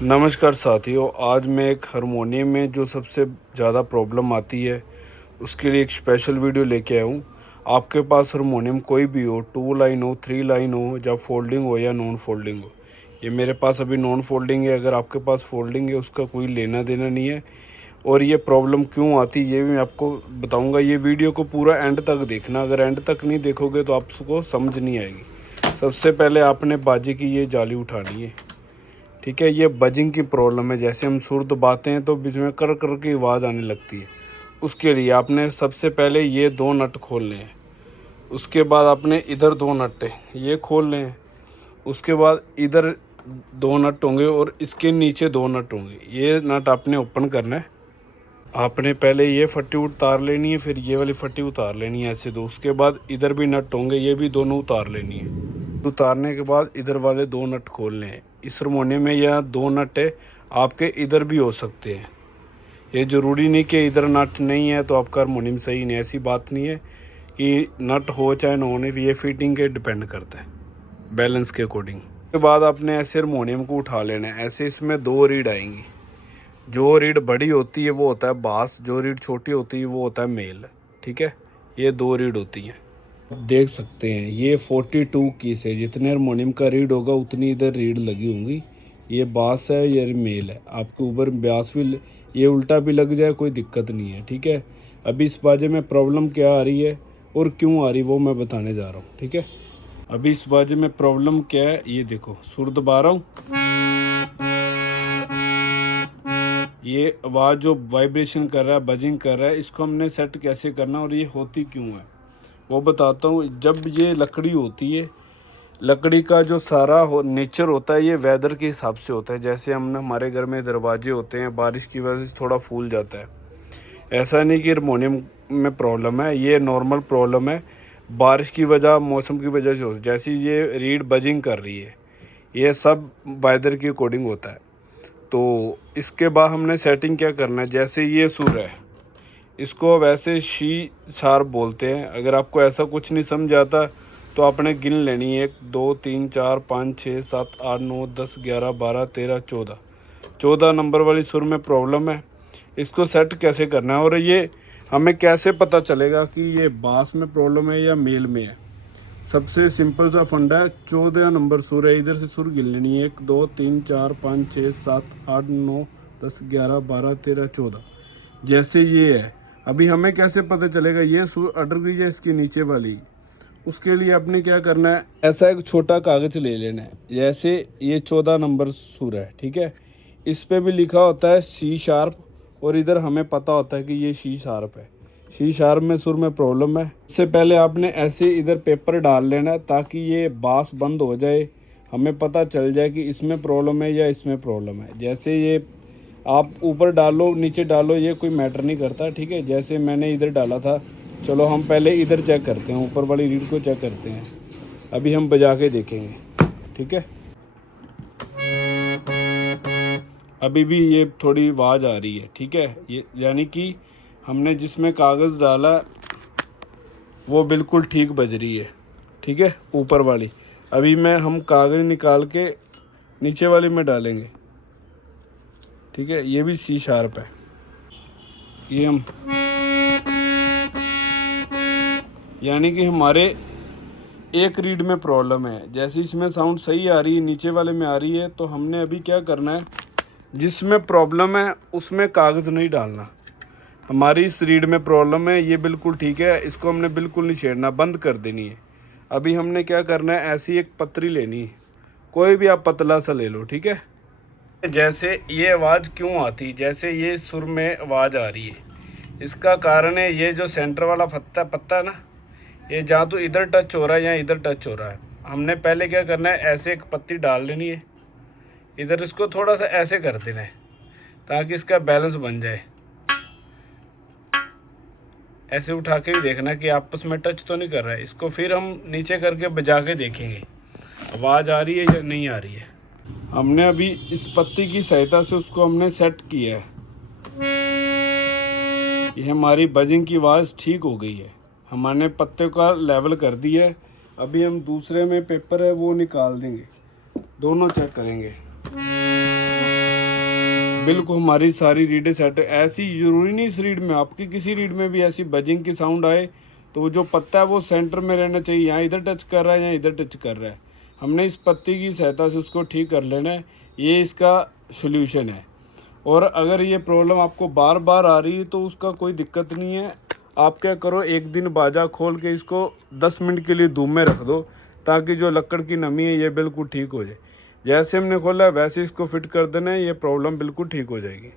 नमस्कार साथियों, आज मैं एक हारमोनियम में जो सबसे ज़्यादा प्रॉब्लम आती है उसके लिए एक स्पेशल वीडियो लेके आया हूँ। आपके पास हारमोनियम कोई भी हो, 2 लाइन हो, 3 लाइन हो, या फोल्डिंग हो या नॉन फोल्डिंग हो। ये मेरे पास अभी नॉन फोल्डिंग है। अगर आपके पास फोल्डिंग है उसका कोई लेना देना नहीं है। और ये प्रॉब्लम क्यों आती है ये भी मैं आपको बताऊँगा। ये वीडियो को पूरा एंड तक देखना। अगर एंड तक नहीं देखोगे तो आपको समझ नहीं आएगी। सबसे पहले आपने बाजे की ये जाली उठानी है, ठीक है। ये बजिंग की प्रॉब्लम है। जैसे हम सुर दबाते हैं तो बीच में कर कर की आवाज़ आने लगती है। उसके लिए आपने सबसे पहले ये 2 नट खोलने हैं। उसके बाद आपने इधर 2 नट ये खोलने हैं। उसके बाद इधर 2 नट होंगे और इसके नीचे 2 नट होंगे। ये नट आपने ओपन करना है। आपने पहले ये फट्टी उतार लेनी है, फिर ये वाली फट्टी उतार लेनी है, ऐसे दो। उसके बाद इधर भी नट होंगे, ये भी दोनों उतार लेनी है। उतारने के बाद इधर वाले 2 नट खोलने हैं। इस हारमोनियम में यह 2 नट है, आपके इधर भी हो सकते हैं। ये ज़रूरी नहीं कि इधर नट नहीं है तो आपका हारमोनियम सही नहीं है। ऐसी बात नहीं है कि नट हो चाहे ना हो, ये फिटिंग के डिपेंड करता है, बैलेंस के अकॉर्डिंग। उसके बाद आपने ऐसे हारमोनियम को उठा लेना है। ऐसे इसमें 2 रीड आएंगी। जो रीड बड़ी होती है वो होता है बास, जो रीड छोटी होती है वो होता है मेल, ठीक है। ये 2 रीड होती हैं। देख सकते हैं ये 42 कीस है। जितने हारमोनियम का रीड होगा उतनी इधर रीड लगी होंगी। ये बास है, ये मेल है। आपके ऊपर ब्यास भी, ये उल्टा भी लग जाए कोई दिक्कत नहीं है, ठीक है। अभी इस बाजे में प्रॉब्लम क्या आ रही है और क्यों आ रही वो मैं बताने जा रहा हूँ, ठीक है। अभी इस बाजे में प्रॉब्लम क्या है ये देखो। सुर दबा रहा हूँ, ये आवाज़ जो वाइब्रेशन कर रहा है, बजिंग कर रहा है, इसको हमने सेट कैसे करना और ये होती क्यों है वो बताता हूँ। जब ये लकड़ी होती है, लकड़ी का जो सारा नेचर होता है ये वेदर के हिसाब से होता है। जैसे हमने हमारे घर में दरवाजे होते हैं, बारिश की वजह से थोड़ा फूल जाता है। ऐसा नहीं कि हारमोनियम में प्रॉब्लम है, ये नॉर्मल प्रॉब्लम है, बारिश की वजह, मौसम की वजह से होती है। जैसी ये रीड बजिंग कर रही है, ये सब वेदर के अकॉर्डिंग होता है। तो इसके बाद हमने सेटिंग क्या करना है। जैसे ये सुर है, इसको वैसे शी शार्प बोलते हैं। अगर आपको ऐसा कुछ नहीं समझ आता तो आपने गिन लेनी है 1 2 3 4 5 6 7 8 9 10 11 12 13 14। 14 नंबर वाली सुर में प्रॉब्लम है। इसको सेट कैसे करना है और ये हमें कैसे पता चलेगा कि ये बास में प्रॉब्लम है या मेल में है। सबसे सिंपल सा फंडा है। 14 नंबर सुर है, इधर से सुर गिन लेनी है 1 2 3 4 5 6 7 8 9 10 11 12 13 14। जैसे ये है, अभी हमें कैसे पता चलेगा ये सुर अटक गई है इसकी नीचे वाली। उसके लिए आपने क्या करना है, ऐसा एक छोटा कागज़ ले लेना है। जैसे ये 14 नंबर सुर है, ठीक है। इस पे भी लिखा होता है सी शार्प और इधर हमें पता होता है कि ये सी शार्प है। सी शार्प में सुर में प्रॉब्लम है। उससे पहले आपने ऐसे इधर पेपर डाल लेना है ताकि ये बास बंद हो जाए, हमें पता चल जाए कि इसमें प्रॉब्लम है या इसमें प्रॉब्लम है। जैसे ये आप ऊपर डालो नीचे डालो ये कोई मैटर नहीं करता, ठीक है। जैसे मैंने इधर डाला था, चलो हम पहले इधर चेक करते हैं, ऊपर वाली रीड को चेक करते हैं। अभी हम बजा के देखेंगे, ठीक है। अभी भी ये थोड़ी आवाज़ आ रही है, ठीक है। ये यानी कि हमने जिसमें कागज़ डाला वो बिल्कुल ठीक बज रही है, ठीक है, ऊपर वाली। अभी हम कागज़ निकाल के नीचे वाली में डालेंगे, ठीक है। ये भी सी शार्प है। ये हम यानी कि हमारे एक रीड में प्रॉब्लम है। जैसे इसमें साउंड सही आ रही है, नीचे वाले में आ रही है, तो हमने अभी क्या करना है, जिसमें प्रॉब्लम है उसमें कागज़ नहीं डालना। हमारी इस रीड में प्रॉब्लम है, ये बिल्कुल ठीक है, इसको हमने बिल्कुल नहीं छेड़ना, बंद कर देनी है। अभी हमने क्या करना है, ऐसी एक पतरी लेनी है, कोई भी आप पतला सा ले लो, ठीक है। जैसे ये आवाज़ क्यों आती, जैसे ये सुर में आवाज़ आ रही है, इसका कारण है ये जो सेंटर वाला पत्ता है ना, ये जहाँ तो इधर टच हो रहा है या इधर टच हो रहा है। हमने पहले क्या करना है, ऐसे एक पत्ती डाल लेनी है, इधर इसको थोड़ा सा ऐसे कर देना है ताकि इसका बैलेंस बन जाए। ऐसे उठा के भी देखना कि आपस में टच तो नहीं कर रहा है। इसको फिर हम नीचे करके बजा के देखेंगे आवाज़ आ रही है या नहीं आ रही है। हमने अभी इस पत्ती की सहायता से उसको हमने सेट किया है। ये हमारी बजिंग की आवाज़ ठीक हो गई है, हमने पत्ते का लेवल कर दिया है। अभी हम दूसरे में पेपर है वो निकाल देंगे, दोनों चेक करेंगे। बिल्कुल हमारी सारी रीडें सेट, ऐसी ज़रूरी नहीं इस रीड में, आपकी किसी रीड में भी ऐसी बजिंग की साउंड आए तो वो जो पत्ता है वो सेंटर में रहना चाहिए, यहाँ इधर टच कर रहा है या इधर टच कर रहा है, हमने इस पत्ती की सहायता से उसको ठीक कर लेना है। ये इसका सॉल्यूशन है। और अगर ये प्रॉब्लम आपको बार बार आ रही है तो उसका कोई दिक्कत नहीं है। आप क्या करो, एक दिन बाजा खोल के इसको 10 मिनट के लिए धूप में रख दो, ताकि जो लकड़ की नमी है ये बिल्कुल ठीक हो जाए। जैसे हमने खोला है वैसे इसको फिट कर देना है, ये प्रॉब्लम बिल्कुल ठीक हो जाएगी।